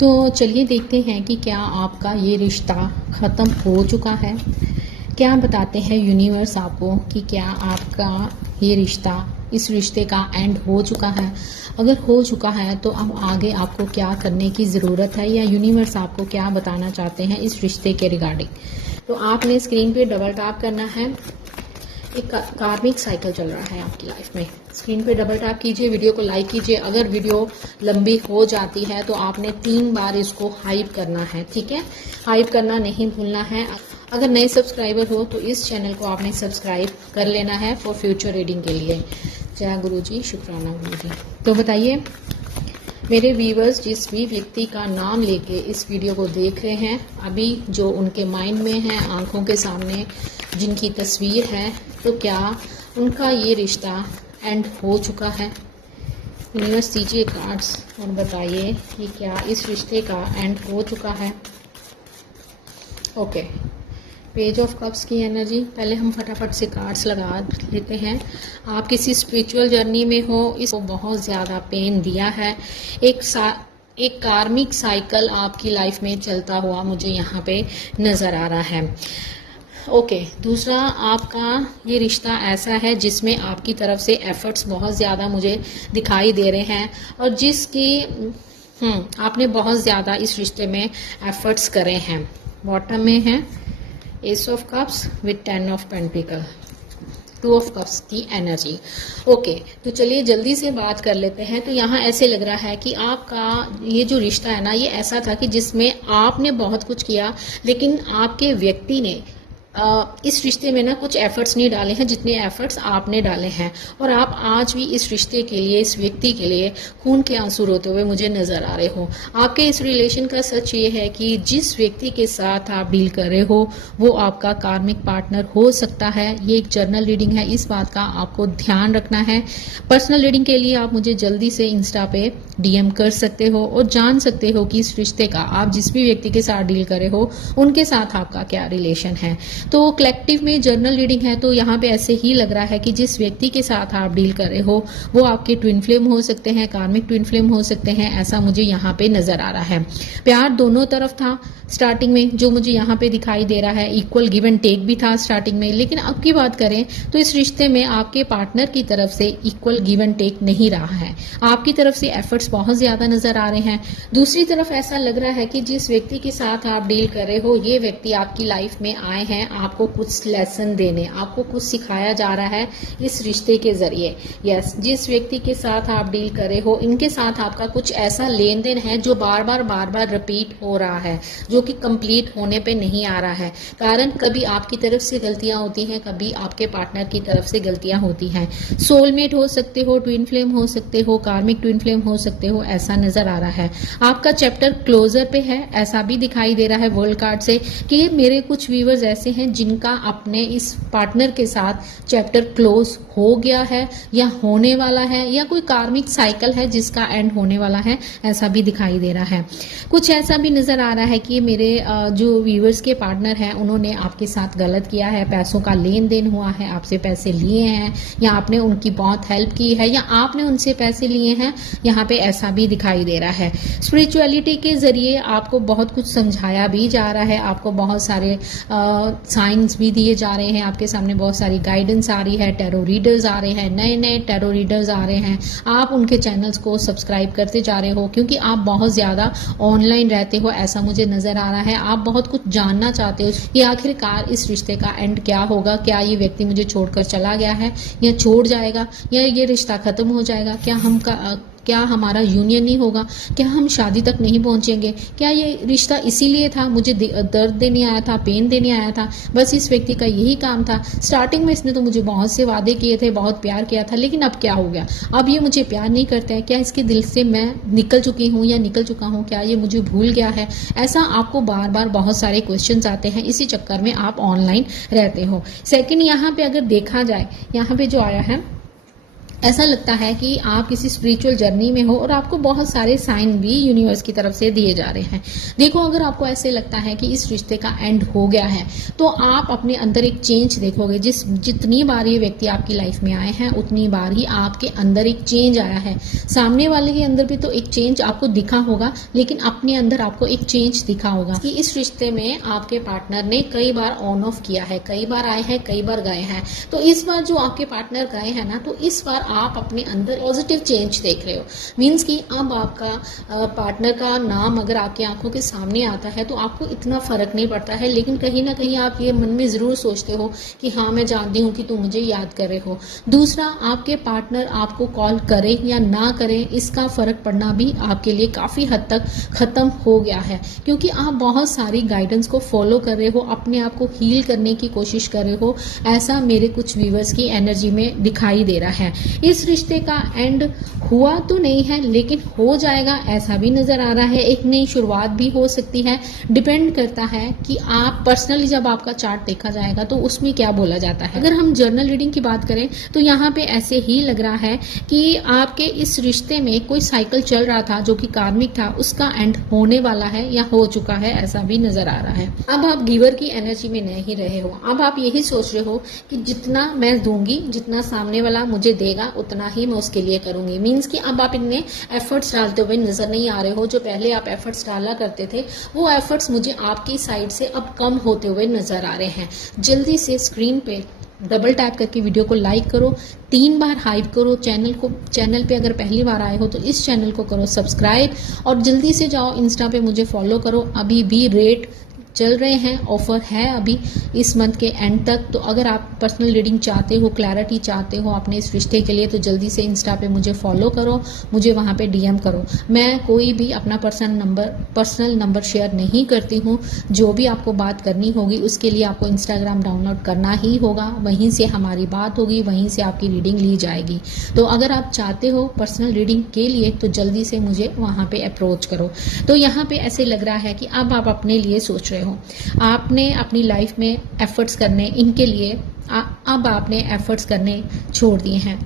तो चलिए देखते हैं कि क्या आपका ये रिश्ता ख़त्म हो चुका है। क्या बताते हैं यूनिवर्स आपको कि क्या आपका ये रिश्ता, इस रिश्ते का एंड हो चुका है। अगर हो चुका है तो अब आगे आपको क्या करने की ज़रूरत है, या यूनिवर्स आपको क्या बताना चाहते हैं इस रिश्ते के रिगार्डिंग। तो आपने स्क्रीन पे डबल टैप करना है। एक कार्मिक साइकिल चल रहा है आपकी लाइफ में। स्क्रीन पे डबल टैप कीजिए, वीडियो को लाइक कीजिए। अगर वीडियो लंबी हो जाती है तो आपने 3 बार इसको हाइप करना है, ठीक है। हाइप करना नहीं भूलना है। अगर नए सब्सक्राइबर हो तो इस चैनल को आपने सब्सक्राइब कर लेना है फॉर फ्यूचर रीडिंग के लिए। जय गुरु जी, शुक्राना गुरु जी। तो बताइए मेरे व्यूवर्स, जिस भी व्यक्ति का नाम लेके इस वीडियो को देख रहे हैं, अभी जो उनके माइंड में है, आंखों के सामने जिनकी तस्वीर है, तो क्या उनका ये रिश्ता एंड हो चुका है। यूनिवर्स दीजिए कार्ड्स और बताइए कि क्या इस रिश्ते का एंड हो चुका है। ओके, पेज ऑफ कप्स की एनर्जी। पहले हम फटाफट से कार्ड्स लगा लेते हैं। आप किसी स्पिरिचुअल जर्नी में हो, इसको बहुत ज़्यादा पेन दिया है। एक कार्मिक साइकिल आपकी लाइफ में चलता हुआ मुझे यहाँ पे नज़र आ रहा है। ओके, दूसरा आपका ये रिश्ता ऐसा है जिसमें आपकी तरफ से एफर्ट्स बहुत ज़्यादा मुझे दिखाई दे रहे हैं, और जिसकी आपने बहुत ज़्यादा इस रिश्ते में एफर्ट्स करे हैं। बॉटम में है S of cups with 10 of pentacle, 2 of cups की एनर्जी। ओके, तो चलिए जल्दी से बात कर लेते हैं। तो यहाँ ऐसे लग रहा है कि आपका ये जो रिश्ता है ना, ये ऐसा था कि जिसमें आपने बहुत कुछ किया, लेकिन आपके व्यक्ति ने इस रिश्ते में ना कुछ एफर्ट्स नहीं डाले हैं जितने एफर्ट्स आपने डाले हैं। और आप आज भी इस रिश्ते के लिए, इस व्यक्ति के लिए खून के आंसू रोते हुए मुझे नज़र आ रहे हो। आपके इस रिलेशन का सच ये है कि जिस व्यक्ति के साथ आप डील कर रहे हो वो आपका कार्मिक पार्टनर हो सकता है। ये एक जर्नल रीडिंग है, इस बात का आपको ध्यान रखना है। पर्सनल रीडिंग के लिए आप मुझे जल्दी से इंस्टा पे DM कर सकते हो और जान सकते हो कि इस रिश्ते का, आप जिस भी व्यक्ति के साथ डील कर रहे हो उनके साथ आपका क्या रिलेशन है। तो कलेक्टिव में जर्नल रीडिंग है, तो यहाँ पे ऐसे ही लग रहा है कि जिस व्यक्ति के साथ आप डील कर रहे हो वो आपके ट्विन फ्लेम हो सकते हैं, कार्मिक ट्विन फ्लेम हो सकते हैं, ऐसा मुझे यहाँ पे नजर आ रहा है। प्यार दोनों तरफ था स्टार्टिंग में, जो मुझे यहाँ पे दिखाई दे रहा है। इक्वल गिव एंड टेक भी था स्टार्टिंग में, लेकिन अब की बात करें तो इस रिश्ते में आपके पार्टनर की तरफ से इक्वल गिव एंड टेक नहीं रहा है। आपकी तरफ से एफर्ट्स बहुत ज्यादा नजर आ रहे हैं। दूसरी तरफ ऐसा लग रहा है कि जिस व्यक्ति के साथ आप डील कर रहे हो, ये व्यक्ति आपकी लाइफ में आए हैं आपको कुछ लेसन देने, आपको कुछ सिखाया जा रहा है इस रिश्ते के जरिए। यस, जिस व्यक्ति के साथ आप डील कर रहे हो, इनके साथ आपका कुछ ऐसा लेन देन है जो बार बार रिपीट हो रहा है, जो कि कंप्लीट होने पे नहीं आ रहा है। कारण कभी आपकी तरफ से गलतियां होती हैं, कभी आपके पार्टनर की तरफ से गलतियां होती हैं। सोलमेट हो सकते हो, ट्विन फ्लेम हो सकते हो, कार्मिक ट्विन फ्लेम हो सकते हो, ऐसा नजर आ रहा है। आपका चैप्टर क्लोजर पे है, ऐसा भी दिखाई दे रहा है वर्ल्ड कार्ड से कि मेरे कुछ व्यूवर्स ऐसे हैं जिनका अपने इस पार्टनर के साथ चैप्टर क्लोज हो गया है या होने वाला है, या कोई कार्मिक साइकिल है जिसका एंड होने वाला है, ऐसा भी दिखाई दे रहा है। कुछ ऐसा भी नजर आ रहा है कि मेरे जो व्यूवर्स के पार्टनर हैं उन्होंने आपके साथ गलत किया है, पैसों का लेन देन हुआ है, आपसे पैसे लिए हैं, या आपने उनकी बहुत हेल्प की है, या आपने उनसे पैसे लिए हैं, यहाँ पे ऐसा भी दिखाई दे रहा है। स्पिरिचुअलिटी के जरिए आपको बहुत कुछ समझाया भी जा रहा है, आपको बहुत सारे साइंस भी दिए जा रहे हैं, आपके सामने बहुत सारी गाइडेंस आ रही है, टैरो रीडर्स आ रहे हैं, नए नए टैरो रीडर्स आ रहे हैं। आप उनके चैनल्स को सब्सक्राइब करते जा रहे हो क्योंकि आप बहुत ज़्यादा ऑनलाइन रहते हो, ऐसा मुझे नज़र आ रहा है। आप बहुत कुछ जानना चाहते हो कि आखिरकार इस रिश्ते का एंड क्या होगा, क्या ये व्यक्ति मुझे छोड़कर चला गया है या छोड़ जाएगा, या ये रिश्ता ख़त्म हो जाएगा, क्या हमारा यूनियन नहीं होगा, क्या हम शादी तक नहीं पहुंचेंगे, क्या ये रिश्ता इसीलिए था, मुझे दर्द देने आया था, पेन देने आया था, बस इस व्यक्ति का यही काम था। स्टार्टिंग में इसने तो मुझे बहुत से वादे किए थे, बहुत प्यार किया था, लेकिन अब क्या हो गया, अब ये मुझे प्यार नहीं करता है, क्या इसके दिल से मैं निकल चुकी हूँ या निकल चुका हूँ, क्या ये मुझे भूल गया है। ऐसा आपको बार बार बहुत सारे क्वेश्चंस आते हैं, इसी चक्कर में आप ऑनलाइन रहते हो। सेकंड, यहाँ पे अगर देखा जाए, यहाँ पे जो आया है ऐसा लगता है कि आप किसी स्पिरिचुअल जर्नी में हो और आपको बहुत सारे साइन भी यूनिवर्स की तरफ से दिए जा रहे हैं। देखो, अगर आपको ऐसे लगता है कि इस रिश्ते का एंड हो गया है, तो आप अपने अंदर एक चेंज देखोगे। जितनी बार ये व्यक्ति आपकी लाइफ में आए हैं, उतनी बार ही आपके अंदर एक चेंज आया है। सामने वाले के अंदर भी तो एक चेंज आपको दिखा होगा, लेकिन अपने अंदर आपको एक चेंज दिखा होगा कि इस रिश्ते में आपके पार्टनर ने कई बार ऑन ऑफ किया है, कई बार आए हैं, कई बार गए हैं। तो इस बार जो आपके पार्टनर गए हैं ना, तो इस बार आप अपने अंदर पॉजिटिव चेंज देख रहे हो। मीन्स कि अब आपका पार्टनर का नाम अगर आपकी आंखों के सामने आता है तो आपको इतना फर्क नहीं पड़ता है, लेकिन कहीं ना कहीं आप ये मन में ज़रूर सोचते हो कि हाँ, मैं जानती हूँ कि तुम मुझे याद कर रहे हो। दूसरा, आपके पार्टनर आपको कॉल करे या ना करे, इसका फ़र्क पड़ना भी आपके लिए काफ़ी हद तक ख़त्म हो गया है, क्योंकि आप बहुत सारी गाइडेंस को फॉलो कर रहे हो, अपने आप को हील करने की कोशिश कर रहे हो। ऐसा मेरे कुछ व्यूवर्स की एनर्जी में दिखाई दे रहा है। इस रिश्ते का एंड हुआ तो नहीं है, लेकिन हो जाएगा ऐसा भी नजर आ रहा है। एक नई शुरुआत भी हो सकती है। डिपेंड करता है कि आप पर्सनली जब आपका चार्ट देखा जाएगा तो उसमें क्या बोला जाता है। अगर हम जर्नल रीडिंग की बात करें तो यहाँ पे ऐसे ही लग रहा है कि आपके इस रिश्ते में कोई साइकिल चल रहा था जो कि कार्मिक था, उसका एंड होने वाला है या हो चुका है, ऐसा भी नजर आ रहा है। अब आप गिवर की एनर्जी में नहीं रहे हो। अब आप यही सोच रहे हो कि जितना मैं दूंगी, जितना सामने वाला मुझे देगा, उतना ही मैं उसके लिए करूंगी। मीन्स कि अब आप इनमें एफर्ट्स डालते हुए नजर नहीं आ रहे हो। जो पहले आप एफर्ट्स डाला करते थे, वो एफर्ट्स मुझे आपकी साइड से अब कम होते हुए नजर आ रहे हैं। जल्दी से स्क्रीन पे डबल टैप करके वीडियो को लाइक करो, 3 बार हाइप करो। चैनल पे अगर पहली बार आए हो तो इस चैनल को करो सब्सक्राइब, और जल्दी से जाओ इंस्टा पे मुझे फॉलो करो। अभी भी रेट चल रहे हैं, ऑफर है अभी इस मंथ के एंड तक। तो अगर आप पर्सनल रीडिंग चाहते हो, क्लैरिटी चाहते हो अपने इस रिश्ते के लिए, तो जल्दी से इंस्टा पे मुझे फॉलो करो, मुझे वहाँ पे डीएम करो। मैं कोई भी अपना पर्सनल नंबर शेयर नहीं करती हूँ। जो भी आपको बात करनी होगी उसके लिए आपको इंस्टाग्राम डाउनलोड करना ही होगा, वहीं से हमारी बात होगी, वहीं से आपकी रीडिंग ली जाएगी। तो अगर आप चाहते हो पर्सनल रीडिंग के लिए तो जल्दी से मुझे वहाँ पे अप्रोच करो। तो यहाँ पे ऐसे लग रहा है कि अब आप अपने लिए सोच रहे हो, आपने अपनी लाइफ में एफर्ट्स करने इनके लिए अब आपने एफर्ट्स करने छोड़ दिए हैं।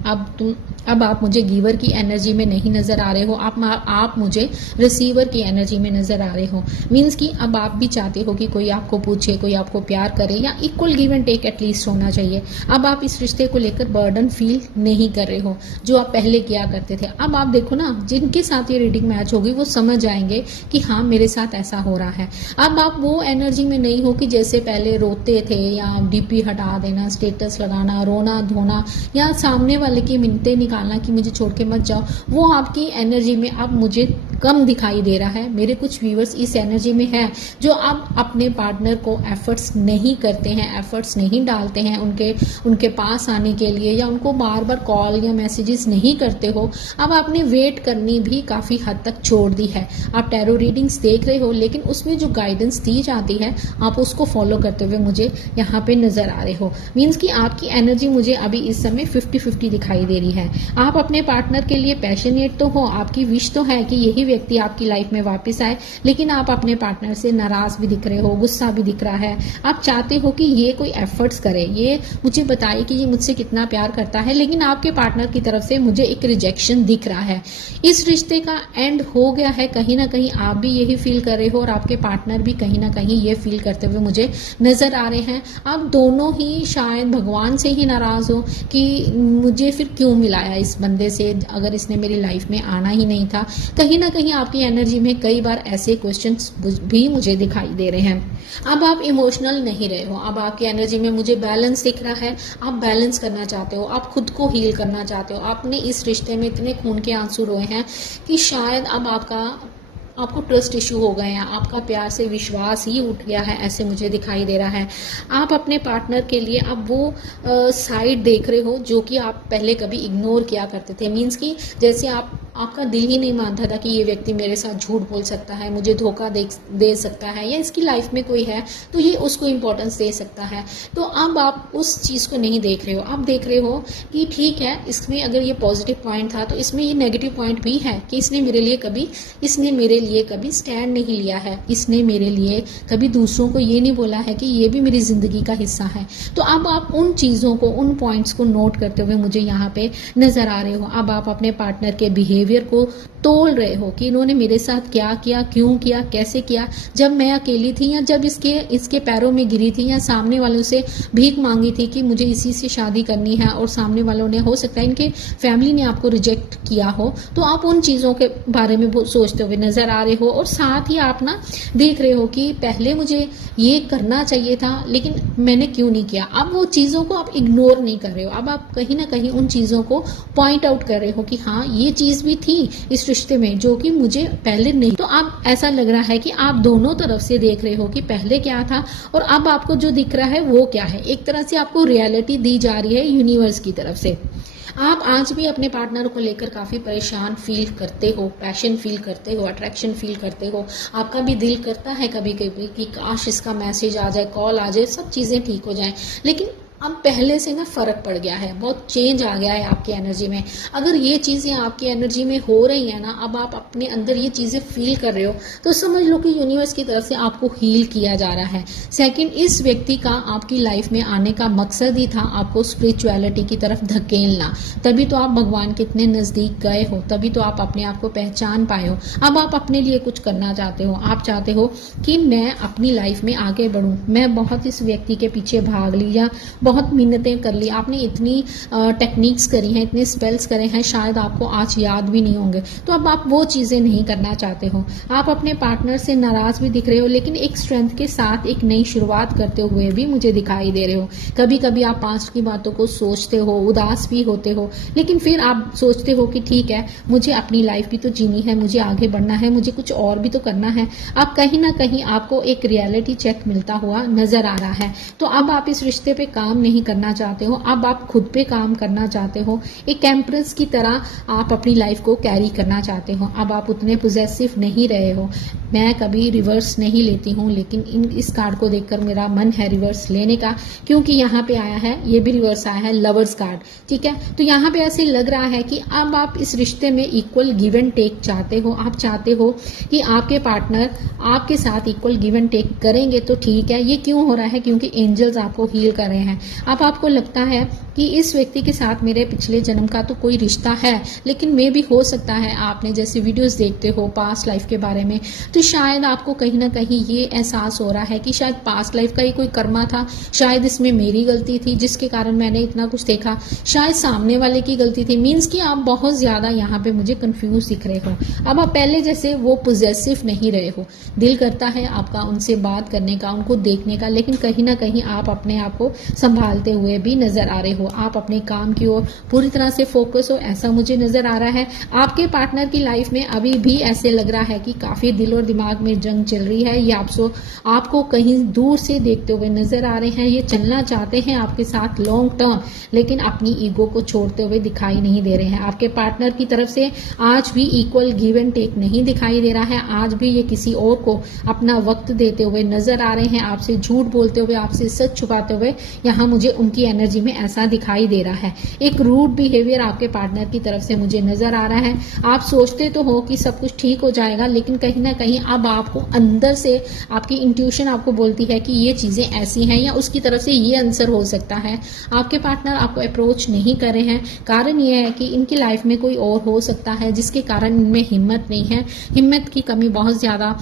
अब आप मुझे गिवर की एनर्जी में नहीं नज़र आ रहे हो, आप मुझे रिसीवर की एनर्जी में नज़र आ रहे हो। मीन्स कि अब आप भी चाहते हो कि कोई आपको पूछे, कोई आपको प्यार करे, या equal give and take at least होना चाहिए। अब आप इस रिश्ते को लेकर बर्डन फील नहीं कर रहे हो जो आप पहले किया करते थे। अब आप देखो ना, जिनके साथ ये रीडिंग मैच होगी वो समझ जाएंगे कि हाँ, मेरे साथ ऐसा हो रहा है। अब आप वो एनर्जी में नहीं हो कि जैसे पहले रोते थे, या डीपी हटा देना, स्टेटस लगाना, रोना धोना, या सामने वाले की मिन्नतें निकालना कि मुझे छोड़ के मत जाओ। वो आपकी एनर्जी में अब मुझे कम दिखाई दे रहा है। मेरे कुछ व्यूवर्स इस एनर्जी में है जो अब अपने पार्टनर को एफर्ट्स नहीं करते हैं, एफर्ट्स नहीं डालते हैं उनके पास आने के लिए, या उनको बार बार कॉल या मैसेजेस नहीं करते हो। अब आपने वेट करनी भी काफ़ी हद तक छोड़ दी है। आप टैरो रीडिंग्स देख रहे हो, लेकिन उसमें जो गाइडेंस दी जाती है आप उसको फॉलो करते हुए मुझे यहाँ पे नज़र आ रहे हो। मीन्स कि आपकी एनर्जी मुझे अभी इस समय 50-50 दिखाई दे रही है। आप अपने पार्टनर के लिए पैशनेट तो हो, आपकी विश तो है कि यही व्यक्ति आपकी लाइफ में वापस आए, लेकिन आप अपने पार्टनर से नाराज भी दिख रहे हो, गुस्सा भी दिख रहा है। आप चाहते हो कि ये कोई एफर्ट्स करे, ये मुझे बताए कि ये मुझसे कितना प्यार करता है, लेकिन आपके पार्टनर की तरफ से मुझे एक रिजेक्शन दिख रहा है। इस रिश्ते का एंड हो गया है, कहीं ना कहीं आप भी यही फील कर रहे हो, और आपके पार्टनर भी कहीं ना कहीं ये फील करते हुए मुझे नजर आ रहे हैं। आप दोनों ही शायद भगवान से ही नाराज हो कि मुझे फिर क्यों मिलाया इस बंदे से, अगर इसने मेरी लाइफ में आना ही नहीं था। कहीं ना कहीं आपकी एनर्जी में कई बार ऐसे क्वेश्चंस भी मुझे दिखाई दे रहे हैं। अब आप इमोशनल नहीं रहे हो, अब आपकी एनर्जी में मुझे बैलेंस दिख रहा है। आप बैलेंस करना चाहते हो, आप खुद को हील करना चाहते हो। आपने इस रिश्ते में इतने खून के आंसू रोए हैं कि शायद अब आपको ट्रस्ट इशू हो गए हैं, आपका प्यार से विश्वास ही उठ गया है, ऐसे मुझे दिखाई दे रहा है। आप अपने पार्टनर के लिए अब वो साइड देख रहे हो जो कि आप पहले कभी इग्नोर किया करते थे। मीन्स कि जैसे आप आपका दिल ही नहीं मानता था कि ये व्यक्ति मेरे साथ झूठ बोल सकता है, मुझे धोखा दे सकता है, या इसकी लाइफ में कोई है तो ये उसको इम्पोर्टेंस दे सकता है। तो अब आप उस चीज़ को नहीं देख रहे हो, आप देख रहे हो कि ठीक है, इसमें अगर ये पॉजिटिव पॉइंट था तो इसमें ये नेगेटिव पॉइंट भी है कि इसने मेरे लिए कभी स्टैंड नहीं लिया है, इसने मेरे लिए कभी दूसरों को ये नहीं बोला है कि ये भी मेरी ज़िंदगी का हिस्सा है। तो अब आप उन चीज़ों को, उन पॉइंट्स को नोट करते हुए मुझे यहाँ पे नज़र आ रहे हो। अब आप अपने पार्टनर के बिहेवियर को तोल रहे हो कि इन्होंने मेरे साथ क्या किया, क्यों किया, कैसे किया, जब मैं अकेली थी या जब इसके पैरों में गिरी थी या सामने वालों से भीख मांगी थी कि मुझे इसी से शादी करनी है, और सामने वालों ने, हो सकता है इनके फैमिली ने आपको रिजेक्ट किया हो। तो आप उन चीज़ों के बारे में सोचते हुए नज़र आ रहे हो, और साथ ही आप ना देख रहे हो कि पहले मुझे ये करना चाहिए था लेकिन मैंने क्यों नहीं किया। अब वो चीज़ों को आप इग्नोर नहीं कर रहे हो, अब आप कहीं ना कहीं उन चीज़ों को पॉइंट आउट कर रहे हो कि हाँ, ये चीज़ भी थी इस रिश्ते में जो कि मुझे पहले नहीं। तो अब ऐसा लग रहा है कि आप दोनों तरफ से देख रहे हो कि पहले क्या था और अब आपको जो दिख रहा है वो क्या है। एक तरह से आपको रियलिटी दी जा रही है यूनिवर्स की तरफ से। आप आज भी अपने पार्टनर को लेकर काफ़ी परेशान फील करते हो, पैशन फील करते हो, अट्रैक्शन फील करते हो। आपका भी दिल करता है कभी कभी कि काश इसका मैसेज आ जाए, कॉल आ जाए, सब चीज़ें ठीक हो जाएं। लेकिन अब पहले से ना फ़र्क पड़ गया है, बहुत चेंज आ गया है आपकी एनर्जी में। अगर ये चीज़ें आपकी एनर्जी में हो रही हैं ना, अब आप अपने अंदर ये चीज़ें फील कर रहे हो, तो समझ लो कि यूनिवर्स की तरफ से आपको हील किया जा रहा है। सेकंड, इस व्यक्ति का आपकी लाइफ में आने का मकसद ही था आपको स्पिरिचुअलिटी की तरफ धकेलना। तभी तो आप भगवान के इतने नज़दीक गए हो, तभी तो आप अपने आप को पहचान पाए हो। अब आप अपने लिए कुछ करना चाहते हो, आप चाहते हो कि मैं अपनी लाइफ में आगे बढ़ूँ। मैं बहुत इस व्यक्ति के पीछे भाग ली या बहुत मिन्नतें कर ली, आपने इतनी टेक्निक्स करी हैं, इतने स्पेल्स करे हैं, शायद आपको आज याद भी नहीं होंगे। तो अब आप वो चीज़ें नहीं करना चाहते हो। आप अपने पार्टनर से नाराज़ भी दिख रहे हो, लेकिन एक स्ट्रेंथ के साथ एक नई शुरुआत करते हुए भी मुझे दिखाई दे रहे हो। कभी कभी आप पास्ट की बातों को सोचते हो, उदास भी होते हो, लेकिन फिर आप सोचते हो कि ठीक है, मुझे अपनी लाइफ भी तो जीनी है, मुझे आगे बढ़ना है, मुझे कुछ और भी तो करना है। अब कहीं ना कहीं आपको एक रियलिटी चेक मिलता हुआ नजर आ रहा है। तो अब आप इस रिश्ते पे काम नहीं करना चाहते हो, अब आप खुद पे काम करना चाहते हो। एक एम्प्रेस की तरह आप अपनी लाइफ को कैरी करना चाहते हो। अब आप उतने पॉजेसिव नहीं रहे हो। मैं कभी रिवर्स नहीं लेती हूँ, लेकिन इस कार्ड को देखकर मेरा मन है रिवर्स लेने का, क्योंकि यहाँ पे आया है, ये भी रिवर्स आया है, लवर्स कार्ड। ठीक है, तो यहाँ पे ऐसे लग रहा है कि अब आप इस रिश्ते में इक्वल गिव एंड टेक चाहते हो। आप चाहते हो कि आपके पार्टनर आपके साथ इक्वल गिव एंड टेक करेंगे तो ठीक है। ये क्यों हो रहा है? क्योंकि एंजल्स आपको हील कर रहे हैं। अब आपको लगता है कि इस व्यक्ति के साथ मेरे पिछले जन्म का तो कोई रिश्ता है, लेकिन मे भी हो सकता है आपने जैसे वीडियोस देखते हो पास्ट लाइफ के बारे में, तो शायद आपको कहीं ना कहीं ये एहसास हो रहा है कि शायद पास्ट लाइफ का ही कोई कर्मा था, शायद इसमें मेरी गलती थी जिसके कारण मैंने इतना कुछ देखा, शायद सामने वाले की गलती थी। मीन्स कि आप बहुत ज़्यादा यहाँ पे मुझे कंफ्यूज दिख रहे हो। अब आप पहले जैसे वो पॉजेसिव नहीं रहे हो। दिल करता है आपका उनसे बात करने का, उनको देखने का, लेकिन कहीं ना कहीं आप अपने आप को संभालते हुए भी नजर आ रहे हो। आप अपने काम की ओर पूरी तरह से फोकस हो, ऐसा मुझे नजर आ रहा है। आपके पार्टनर की लाइफ में अभी भी ऐसे लग रहा है कि काफी दिल और दिमाग में जंग चल रही है। ये आपको कहीं दूर से देखते हुए नजर आ रहे हैं। ये चलना चाहते हैं आपके साथ लॉन्ग टर्म, लेकिन अपनी ईगो को छोड़ते हुए दिखाई नहीं दे रहे हैं। आपके पार्टनर की तरफ से आज भी इक्वल गिव एंड टेक नहीं दिखाई दे रहा है। आज भी ये किसी और को अपना वक्त देते हुए नजर आ रहे हैं, आपसे झूठ बोलते हुए, आपसे सच छुपाते हुए। यहाँ मुझे उनकी एनर्जी में ऐसा दिखाई दे रहा है। एक रूड बिहेवियर आपके पार्टनर की तरफ से मुझे नजर आ रहा है। आप सोचते तो हो कि सब कुछ ठीक हो जाएगा, लेकिन कहीं ना कहीं अब आपको अंदर से आपकी इंट्यूशन आपको बोलती है कि ये चीजें ऐसी हैं या उसकी तरफ से ये आंसर हो सकता है। आपके पार्टनर आपको अप्रोच नहीं कर रहे हैं। कारण ये है कि इनकी लाइफ में कोई और हो सकता है जिसके कारण इनमें हिम्मत नहीं है। हिम्मत की कमी बहुत ज्यादा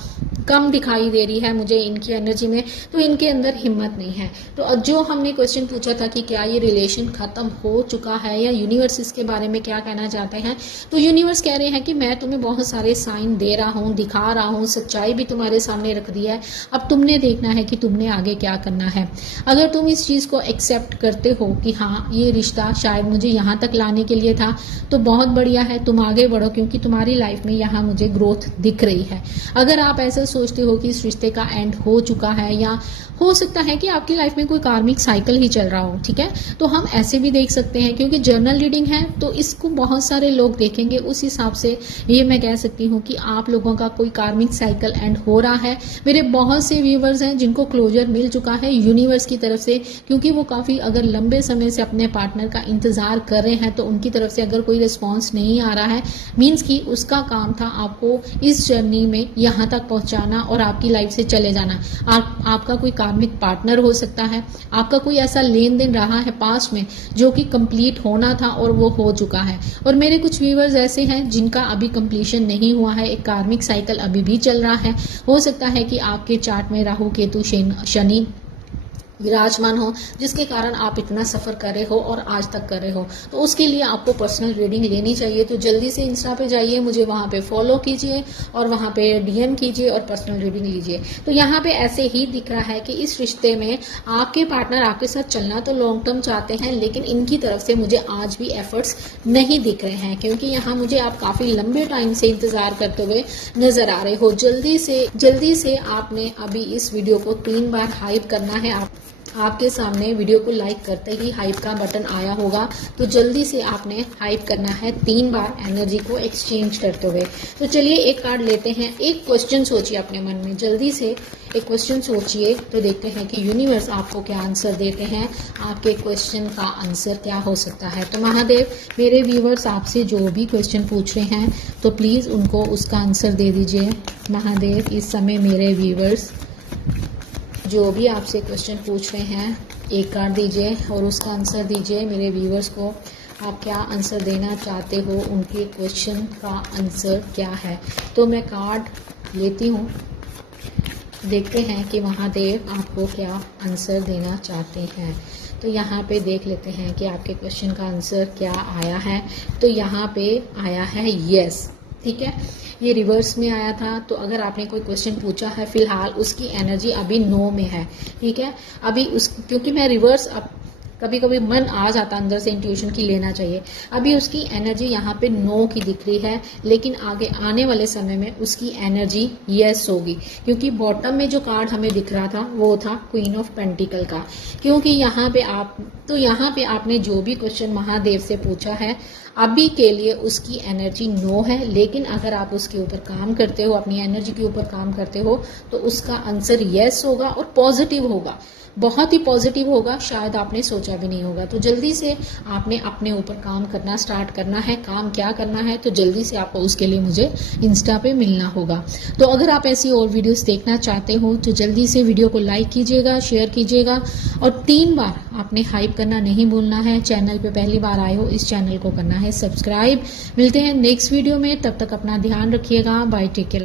कम दिखाई दे रही है मुझे इनकी एनर्जी में, तो इनके अंदर हिम्मत नहीं है। तो जो हमने क्वेश्चन पूछा था कि क्या ये रिलेशन खत्म हो चुका है या यूनिवर्स इसके बारे में क्या कहना चाहते हैं, तो यूनिवर्स कह रहे हैं कि मैं तुम्हें बहुत सारे साइन दे रहा हूँ, दिखा रहा हूँ, सच्चाई भी तुम्हारे सामने रख दी है। अब तुमने देखना है कि तुमने आगे क्या करना है। अगर तुम इस चीज़ को एक्सेप्ट करते हो कि हाँ, ये रिश्ता शायद मुझे यहाँ तक लाने के लिए था, तो बहुत बढ़िया है, तुम आगे बढ़ो, क्योंकि तुम्हारी लाइफ में यहाँ मुझे ग्रोथ दिख रही है। अगर आप ऐसा सोचते हो कि इस रिश्ते का एंड हो चुका है, या हो सकता है कि आपकी लाइफ में कोई कार्मिक साइकिल ही चल रहा हो, ठीक है। तो हम ऐसे भी देख सकते हैं, क्योंकि जर्नल रीडिंग है तो इसको बहुत सारे लोग देखेंगे। उस हिसाब से ये मैं कह सकती हूँ कि आप लोगों का कोई कार्मिक साइकिल एंड हो रहा है। मेरे बहुत से व्यूवर्स हैं जिनको क्लोजर मिल चुका है यूनिवर्स की तरफ से, क्योंकि वो काफ़ी अगर लंबे समय से अपने पार्टनर का इंतज़ार कर रहे हैं तो उनकी तरफ से अगर कोई रिस्पॉन्स नहीं आ रहा है, मीन्स कि उसका काम था आपको इस जर्नी में यहाँ तक पहुँचाना और आपकी लाइफ से चले जाना। आपका कोई कार्मिक पार्टनर हो सकता है, आपका कोई ऐसा लेन देन रहा है पास्ट में जो कि कंप्लीट होना था और वो हो चुका है। और मेरे कुछ व्यूवर्स ऐसे हैं जिनका अभी कंप्लीशन नहीं हुआ है, एक कार्मिक साइकिल अभी भी चल रहा है। हो सकता है कि आपके चार्ट में राहु केतु शनि विराजमान हो, जिसके कारण आप इतना सफ़र कर रहे हो और आज तक कर रहे हो। तो उसके लिए आपको पर्सनल रीडिंग लेनी चाहिए। तो जल्दी से इंस्टा पे जाइए, मुझे वहाँ पे फॉलो कीजिए और वहाँ पे डीएम कीजिए और पर्सनल रीडिंग लीजिए। तो यहाँ पे ऐसे ही दिख रहा है कि इस रिश्ते में आपके पार्टनर आपके साथ चलना तो लॉन्ग टर्म चाहते हैं, लेकिन इनकी तरफ से मुझे आज भी एफर्ट्स नहीं दिख रहे हैं, क्योंकि यहाँ मुझे आप काफ़ी लंबे टाइम से इंतज़ार करते हुए नज़र आ रहे हो। जल्दी से आपने अभी इस वीडियो को 3 बार हाइप करना है। आपके सामने वीडियो को लाइक करते ही हाइप का बटन आया होगा, तो जल्दी से आपने हाइप करना है 3 बार एनर्जी को एक्सचेंज करते हुए। तो चलिए एक कार्ड लेते हैं। एक क्वेश्चन सोचिए अपने मन में, जल्दी से एक क्वेश्चन सोचिए, तो देखते हैं कि यूनिवर्स आपको क्या आंसर देते हैं। आपके क्वेश्चन का आंसर क्या हो सकता है। तो महादेव, मेरे व्यूवर्स आपसे जो भी क्वेश्चन पूछ रहे हैं तो प्लीज़ उनको उसका आंसर दे दीजिए। महादेव, इस समय मेरे व्यूवर्स जो भी आपसे क्वेश्चन पूछ रहे हैं, एक कार्ड दीजिए और उसका आंसर दीजिए। मेरे व्यूवर्स को आप क्या आंसर देना चाहते हो, उनके क्वेश्चन का आंसर क्या है। तो मैं कार्ड लेती हूँ, देखते हैं कि महादेव आपको क्या आंसर देना चाहते हैं। तो यहाँ पे देख लेते हैं कि आपके क्वेश्चन का आंसर क्या आया है। तो यहाँ पे आया है यस, ठीक है। ये रिवर्स में आया था, तो अगर आपने कोई क्वेश्चन पूछा है फिलहाल उसकी एनर्जी अभी नो में है, ठीक है। अभी क्योंकि मैं रिवर्स कभी कभी मन आ जाता अंदर से इंट्यूशन की लेना चाहिए। अभी उसकी एनर्जी यहाँ पे नो की दिख रही है, लेकिन आगे आने वाले समय में उसकी एनर्जी यस होगी, क्योंकि बॉटम में जो कार्ड हमें दिख रहा था वो था क्वीन ऑफ पेंटिकल का। क्योंकि यहाँ पे आपने जो भी क्वेश्चन महादेव से पूछा है अभी के लिए उसकी एनर्जी नो है, लेकिन अगर आप उसके ऊपर काम करते हो, अपनी एनर्जी के ऊपर काम करते हो, तो उसका आंसर यस होगा और पॉजिटिव होगा, बहुत ही पॉजिटिव होगा, शायद आपने सोचा भी नहीं होगा। तो जल्दी से आपने अपने ऊपर काम करना स्टार्ट करना है। काम क्या करना है, तो जल्दी से आपको उसके लिए मुझे इंस्टा पे मिलना होगा। तो अगर आप ऐसी और वीडियोस देखना चाहते हो तो जल्दी से वीडियो को लाइक कीजिएगा, शेयर कीजिएगा और 3 बार आपने हाइप करना नहीं भूलना है। चैनल पे पहली बार आए हो, इस चैनल को करना है सब्सक्राइब। मिलते हैं नेक्स्ट वीडियो में, तब तक अपना ध्यान रखिएगा। Bye, take care.